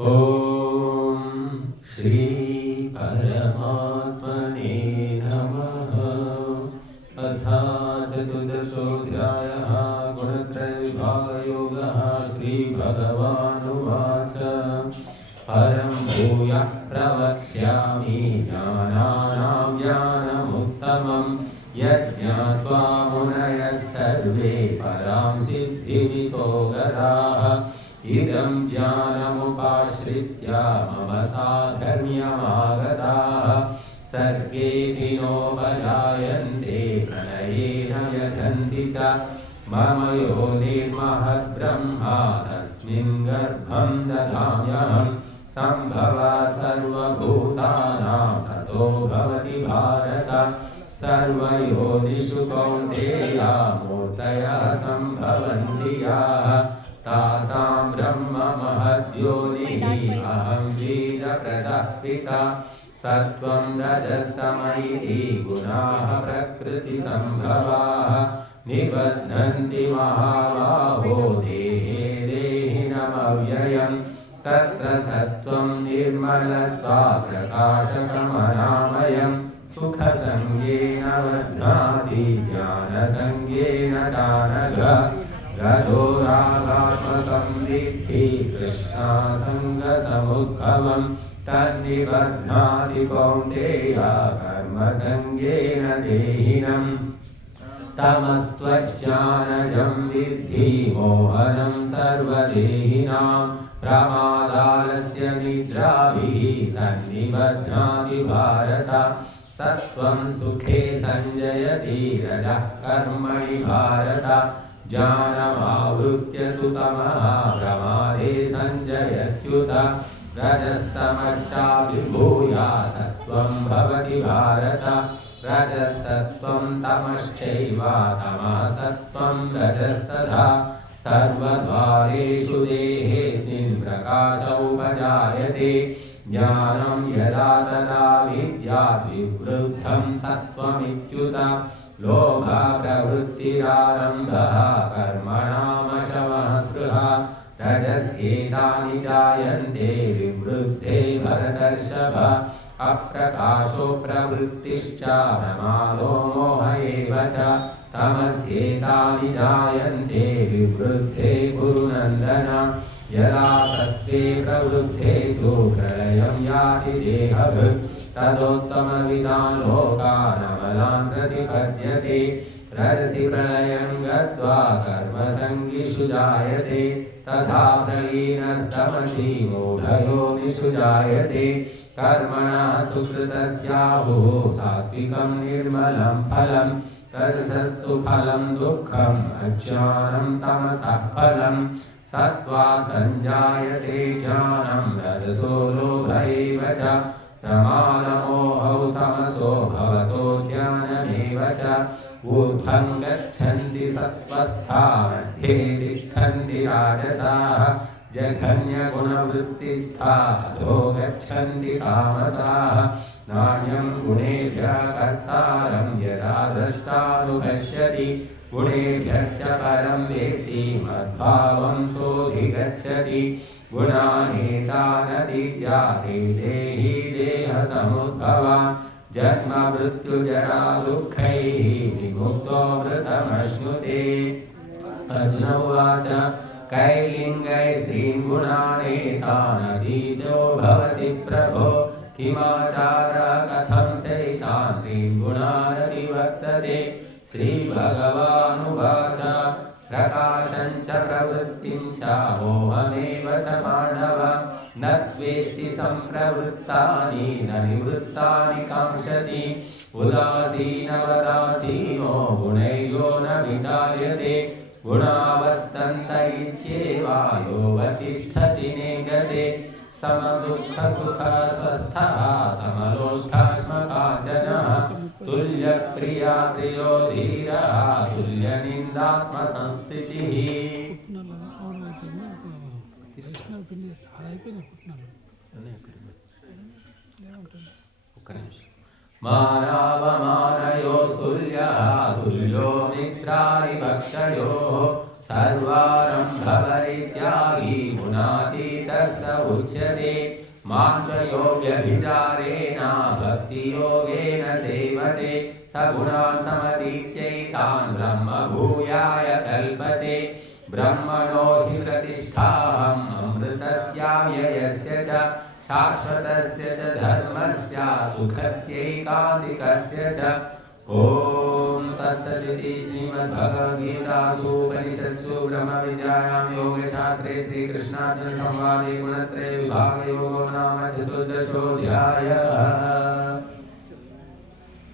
ओम श्री परमात्मने नमः। अथ चतुर्दशोऽध्यायः गुणत्रयविभागयोगः। श्रीभगवानुवाच परं भूयः प्रवक्ष्यामि ज्ञानानां ज्ञानमुत्तमं यज्ञात्वा मुनयः सर्वे परां सिद्धिमितो गताः। इदं ज्ञानमुपाश्रित्य मम साधर्म्यमागताः सर्गेऽपि नोपजायन्ते प्रलयेन व्यथन्ति च। मम योनिर्महद्ब्रह्मा तस्मिन् गर्भं ददाम्यहं सम्भवः सर्वभूतानां ततो भवति भारत। सर्वयोनिषु कौन्तेय मूर्तयः सम्भवन्ति याः तासां ब्रह्म महद्योनिः अहं वीरप्रदः पिता। सत्त्वं रजस्तम इति गुणाः प्रकृतिसम्भवाः निबध्नन्ति महाबाहो देहे देहिनमव्ययम्। तत्र सत्त्वं निर्मलत्वात् प्रकाशकमनामयम् सुखसङ्गेन बध्नाति ज्ञानसङ्गेन चानघ। रजोरागात्मकं विद्धि कृष्णासङ्गसमुद्भवं तन्निबध्नाति कौन्तेय कर्मसङ्गेन देहिनम्। तमस्त्वज्ज्ञानजं विद्धि मोहनं सर्वदेहिनां प्रमादालस्य निद्राभिः तन्निबध्नाति भारत। सत्त्वं सुखे संजयति रजः कर्मणि भारत। ज्ञानमावृत्य तु तमः प्रमादे संजयत्युत। रजस्तमश्चाभिभूय सत्त्वं भवति भारत। रजसत्त्वं तमश्चैव तमः सत्त्वं रजस्तथा। सर्वद्वारेषु देहेऽस्मिन् प्रकाश उपजायते। ज्ञानं यदा तदा विद्यात् विवृद्धं सत्त्वमित्युत। लोभ प्रवृत्तिरारम्भः कर्मणामशमः स्पृहा। रजस्येतानि जायन्ते विवृद्धे भरतर्षभ। अप्रकाशो प्रवृत्तिश्च प्रमादो मोह एव च। तमस्येतानि जायन्ते विवृद्धे कुरुनन्दन। यदा सत्त्वे प्रवृद्धे तु प्रलयं याति देहभृत् तदोत्तमविदान् लोकानमलान् प्रतिपद्यते। रजसि प्रलयं गत्वा कर्मसङ्गिषु जायते। तथा प्रलीनस्तमसि मूढयोनिषु जायते। कर्मणः सुकृतस्याहुः सात्विकं निर्मलं फलं। रजसस्तु फलं दुःखम् अज्ञानं तमसः फलम्। सत्त्वा संजायते ज्ञानं रजसो लोभ एव च। प्रमादमोहौ तमसो भवतो ज्ञानमेव च। ऊर्ध्वं गच्छन्ति सत्त्वस्था मध्ये तिष्ठन्ति राजसाः। जघन्यगुणवृत्तिस्था अधो गच्छन्ति तामसाः। नान्यं गुणेभ्यः कर्तारं यदा द्रष्टानुपश्यति। गुणेभ्यश्च परं वेत्ति मद्भावं सोऽधिगच्छति। गुणानेतानतीत्यादि देहि देहसमुद्भवान्। जन्म मृत्युजरा दुःखैः विमुक्तो मृतमश्नुते। अर्जुन उवाच कैर्लिङ्गैः स्त्रीन् गुणानेतानतीतो भवति प्रभो। किमाचारः कथं चैतान् त्रीन् गुणानतिवर्तते। श्रीभगवानुवाच प्रकाशं च प्रवृत्तिं च मोहमेव च मानव। न द्वेष्टि सम्प्रवृत्तानि न निवृत्तानि काङ्क्षति। उदासीनवदासीनो गुणैर्यो न विचार्यते। गुणावर्तन्त इत्येव योऽवतिष्ठति नेङ्गते। समदुःखसुखस्वस्थः समलोष्ठाश्मकाञ्चनः। तुल्यप्रिया प्रियो धीरः तुल्यनिन्दात्मसंस्थितिः। मानावमानयोस्तुल्यः तुल्यो मित्रारिपक्षयोः। सर्वारम्भपरित्यागी गुणातीतः स उच्यते मां च योग्यभिचारेण भक्तियोगेन सेवते स गुणान् समतीत्यैतान् ब्रह्मभूयाय कल्पते ब्रह्मणो हि प्रतिष्ठाहम् अमृतस्याव्ययस्य च शाश्वतस्य च धर्मस्य सुखस्यैकान्तिकस्य च ॐ तत्सदिति श्रीमद्भगवद्गीतासु उपनिषत्सु ब्रह्मविद्यायां योगशास्त्रे श्रीकृष्णार्जुनसंवादे गुणत्रय विभागयोगो नाम चतुर्दशोऽध्यायः।